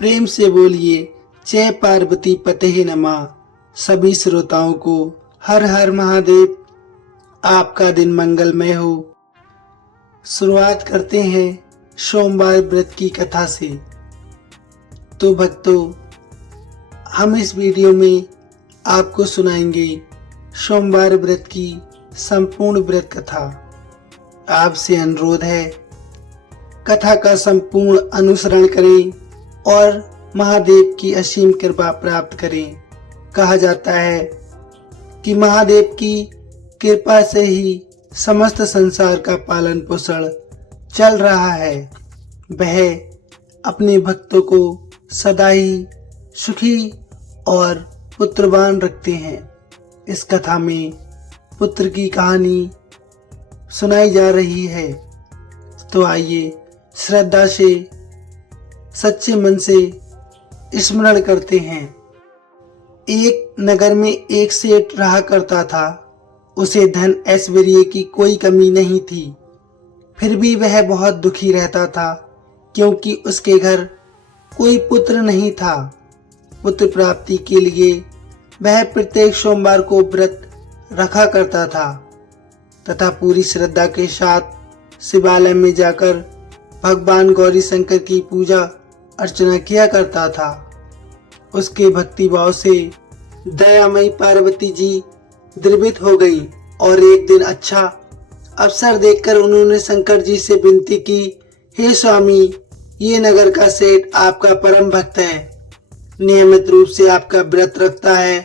प्रेम से बोलिए जय पार्वती पते नमः। सभी श्रोताओं को हर हर महादेव। आपका दिन मंगलमय हो। शुरुआत करते हैं सोमवार व्रत की कथा से। तो भक्तों, हम इस वीडियो में आपको सुनाएंगे सोमवार व्रत की संपूर्ण व्रत कथा। आपसे अनुरोध है, कथा का संपूर्ण अनुसरण करें और महादेव की असीम कृपा प्राप्त करें। कहा जाता है कि महादेव की कृपा से ही समस्त संसार का पालन पोषण चल रहा है। वह अपने भक्तों को सदा ही सुखी और पुत्रवान रखते हैं। इस कथा में पुत्र की कहानी सुनाई जा रही है। तो आइए श्रद्धा से, सच्चे मन से स्मरण करते हैं। एक नगर में एक सेठ रहा करता था। उसे धन ऐश्वर्य की कोई कमी नहीं थी। फिर भी वह बहुत दुखी रहता था, क्योंकि उसके घर कोई पुत्र नहीं था। पुत्र प्राप्ति के लिए वह प्रत्येक सोमवार को व्रत रखा करता था तथा पूरी श्रद्धा के साथ शिवालय में जाकर भगवान गौरी शंकर की पूजा अर्चना किया करता था। उसके भक्ति भाव से दयामयी पार्वती जी द्रवित हो गई और एक दिन अच्छा अवसर देखकर उन्होंने शंकर जी से विनती की, हे स्वामी, ये नगर का सेठ आपका परम भक्त है, नियमित रूप से आपका व्रत रखता है,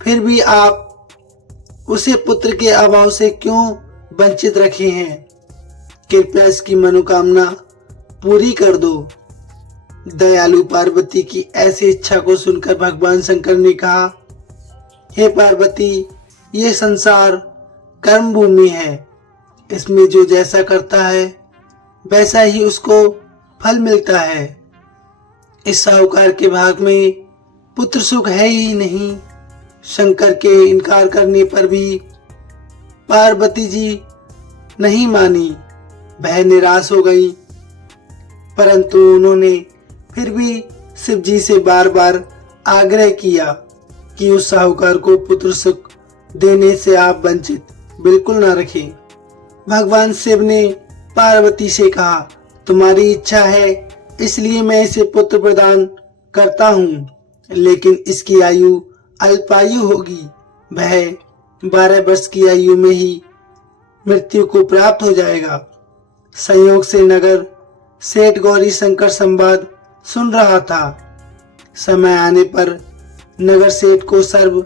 फिर भी आप उसे पुत्र के अभाव से क्यों वंचित रखे हैं? कृपया इसकी मनोकामना पूरी कर दो। दयालु पार्वती की ऐसी इच्छा को सुनकर भगवान शंकर ने कहा, हे पार्वती, ये संसार कर्म भूमि है। इसमें जो जैसा करता है वैसा ही उसको फल मिलता है। इस साहूकार के भाग में पुत्र सुख है ही नहीं। शंकर के इनकार करने पर भी पार्वती जी नहीं मानी। वह निराश हो गई, परंतु उन्होंने फिर भी शिव जी से बार बार आग्रह किया कि उस साहूकार को पुत्र सुख देने से आप वंचित बिल्कुल न रखें। भगवान शिव ने पार्वती से कहा, तुम्हारी इच्छा है इसलिए मैं इसे पुत्र प्रदान करता हूँ, लेकिन इसकी आयु अल्पायु होगी। वह 12 वर्ष की आयु में ही मृत्यु को प्राप्त हो जाएगा। संयोग से नगर सेठ गौरी शंकर संवाद सुन रहा था। समय आने पर नगर सेठ को सर्व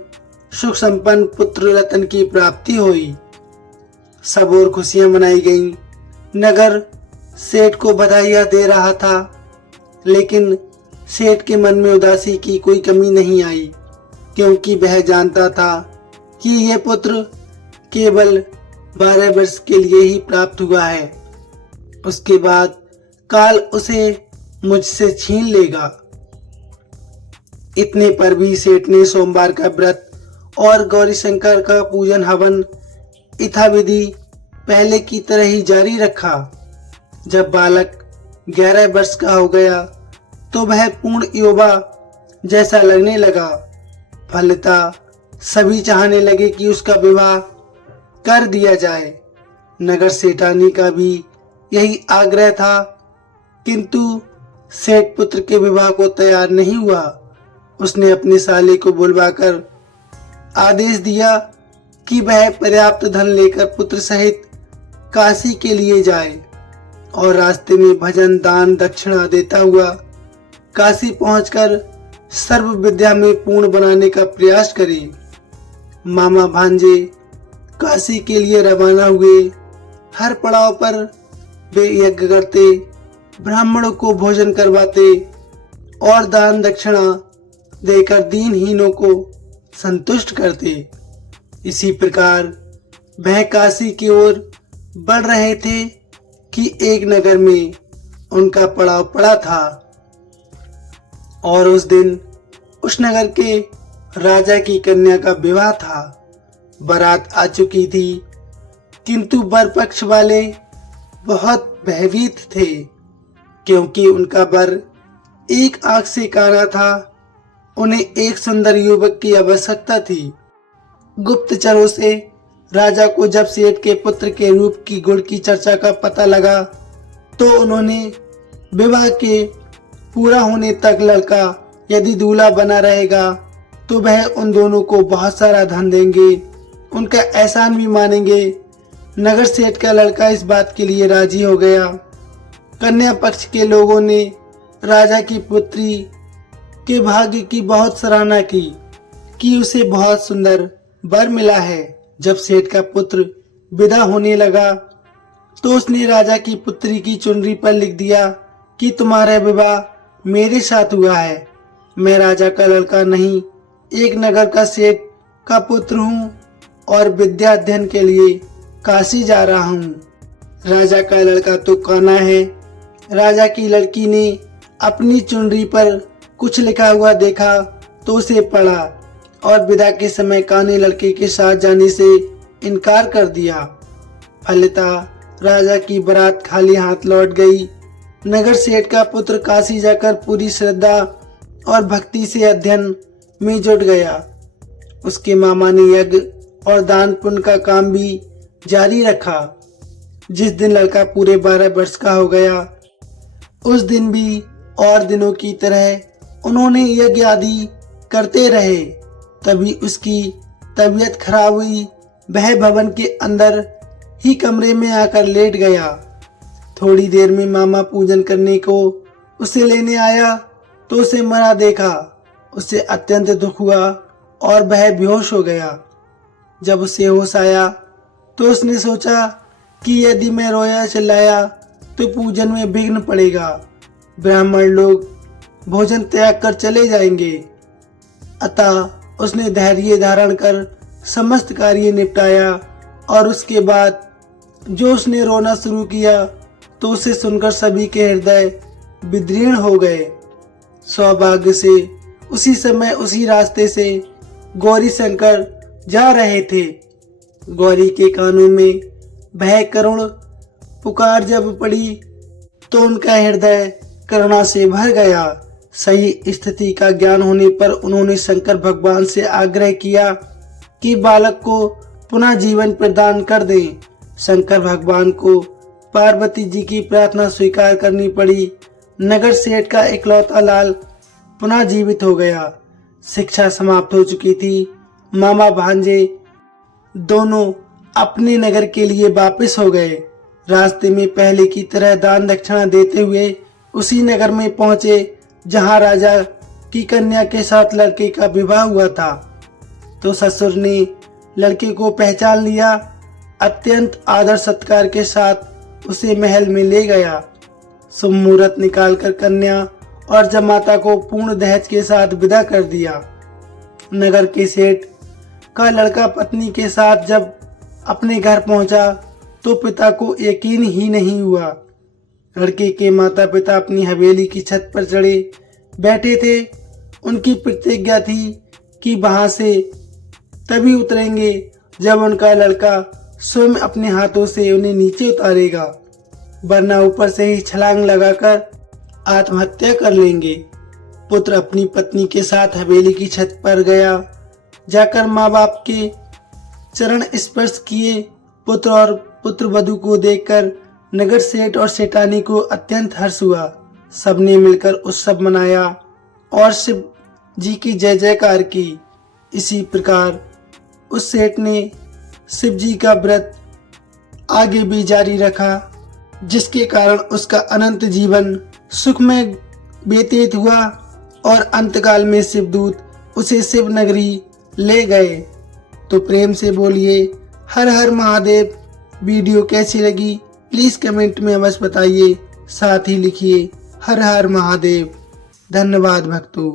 सुख संपन्न पुत्र रत्न की प्राप्ति हुई। सब और खुशियां मनाई गईं। नगर सेठ को बधाइयां दे रहा था, लेकिन सेठ के मन में उदासी की कोई कमी नहीं आई, क्योंकि वह जानता था कि यह पुत्र केवल 12 वर्ष के लिए ही प्राप्त हुआ है। उसके बाद काल उसे मुझसे छीन लेगा। इतने पर भी सेठ ने सोमवार का व्रत और गौरी शंकर का पूजन हवन यथाविधि पहले की तरह ही जारी रखा। जब बालक 11 वर्ष का हो गया तो वह पूर्ण युवा जैसा लगने लगा। फलतः सभी चाहने लगे कि उसका विवाह कर दिया जाए। नगर सेठानी का भी यही आग्रह था, किंतु सेठ पुत्र के विवाह को तैयार नहीं हुआ। उसने अपने साले को बुलवाकर आदेश दिया कि वह पर्याप्त धन लेकर पुत्र सहित काशी के लिए जाए और रास्ते में भजन दान दक्षिणा देता हुआ काशी पहुंचकर सर्व विद्या में पूर्ण बनाने का प्रयास करे। मामा भांजे काशी के लिए रवाना हुए। हर पड़ाव पर वे यज्ञ करते, ब्राह्मणों को भोजन करवाते और दान दक्षिणा देकर दीनहीनों को संतुष्ट करते। इसी प्रकार वह काशी की ओर बढ़ रहे थे कि एक नगर में उनका पड़ाव पड़ा था और उस दिन उस नगर के राजा की कन्या का विवाह था। बारात आ चुकी थी, किंतु वर पक्ष वाले बहुत भयभीत थे, क्योंकि उनका वर एक आंख से काना था। उन्हें एक सुंदर युवक की आवश्यकता थी। गुप्तचरों से राजा को जब सेठ के पुत्र के रूप की गुण की चर्चा का पता लगा तो उन्होंने विवाह के पूरा होने तक लड़का यदि दूल्हा बना रहेगा तो वह उन दोनों को बहुत सारा धन देंगे, उनका एहसान भी मानेंगे। नगर सेठ का लड़का इस बात के लिए राजी हो गया। कन्या पक्ष के लोगों ने राजा की पुत्री के भाग्य की बहुत सराहना की कि उसे बहुत सुंदर वर मिला है। जब सेठ का पुत्र विदा होने लगा तो उसने राजा की पुत्री की चुनरी पर लिख दिया कि तुम्हारा विवाह मेरे साथ हुआ है। मैं राजा का लड़का नहीं, एक नगर का सेठ का पुत्र हूँ और विद्या अध्ययन के लिए काशी जा रहा हूँ। राजा का लड़का तो काना है। राजा की लड़की ने अपनी चुनरी पर कुछ लिखा हुआ देखा तो उसे पढ़ा और विदा के समय काने लड़के के साथ जाने से इनकार कर दिया। फलतः राजा की बारात खाली हाथ लौट गई। नगर सेठ का पुत्र काशी जाकर पूरी श्रद्धा और भक्ति से अध्ययन में जुट गया। उसके मामा ने यज्ञ और दान पुण्य का काम भी जारी रखा। जिस दिन लड़का पूरे 12 वर्ष का हो गया उस दिन भी और दिनों की तरह उन्होंने यज्ञ आदि करते रहे। तभी उसकी तबीयत खराब हुई। वह भवन के अंदर ही कमरे में आकर लेट गया। थोड़ी देर में मामा पूजन करने को उसे लेने आया तो उसे मरा देखा। उसे अत्यंत दुख हुआ और वह बेहोश हो गया। जब उसे होश आया तो उसने सोचा कि यदि मैं रोया चिल्लाया तो पूजन में विघ्न पड़ेगा, ब्राह्मण लोग भोजन त्याग कर चले जाएंगे। अतः उसने धैर्य धारण कर समस्त कार्य निपटाया और उसके बाद जो उसने रोना शुरू किया तो उसे सुनकर सभी के हृदय विदीर्ण हो गए। सौभाग्य से उसी समय उसी रास्ते से गौरी शंकर जा रहे थे। गौरी के कानों में भय करुण पुकार जब पड़ी तो उनका हृदय करुणा से भर गया। सही स्थिति का ज्ञान होने पर उन्होंने शंकर भगवान से आग्रह किया कि बालक को पुनः जीवन प्रदान कर दें। शंकर भगवान को पार्वती जी की प्रार्थना स्वीकार करनी पड़ी। नगर सेठ का इकलौता लाल पुनः जीवित हो गया। शिक्षा समाप्त हो चुकी थी। मामा भांजे दोनों अपने नगर के लिए वापस हो गए। रास्ते में पहले की तरह दान दक्षिणा देते हुए उसी नगर में पहुंचे जहां राजा की कन्या के साथ लड़के का विवाह हुआ था। तो ससुर ने लड़के को पहचान लिया। अत्यंत आदर सत्कार के साथ उसे महल में ले गया। शुभ मुहूर्त निकालकर कन्या और जमाता को पूर्ण दहेज के साथ विदा कर दिया। नगर के सेठ का लड़का पत्नी के साथ जब अपने घर पहुंचा तो पिता को यकीन ही नहीं हुआ। लड़के के माता पिता अपनी हवेली की छत पर चढ़े बैठे थे। उनकी प्रतिज्ञा थी कि वहां से तभी उतरेंगे जब उनका लड़का स्वयं अपने हाथों से उन्हें नीचे उतारेगा, वरना ऊपर से ही छलांग लगाकर आत्महत्या कर लेंगे। पुत्र अपनी पत्नी के साथ हवेली की छत पर गया। जाकर माँ बाप के चरण स्पर्श किए। पुत्र और पुत्र वधू को देखकर नगर सेठ और सेठानी को अत्यंत हर्ष हुआ। सबने मिलकर उत्सव मनाया और शिव जी की जय जयकार की। इसी प्रकार उस सेठ ने शिव जी का व्रत आगे भी जारी रखा, जिसके कारण उसका अनंत जीवन सुख में व्यतीत हुआ और अंतकाल में शिवदूत उसे शिव नगरी ले गए। तो प्रेम से बोलिए हर हर महादेव। वीडियो कैसी लगी प्लीज कमेंट में अवश्य बताइए। साथ ही लिखिए हर हर महादेव। धन्यवाद भक्तों।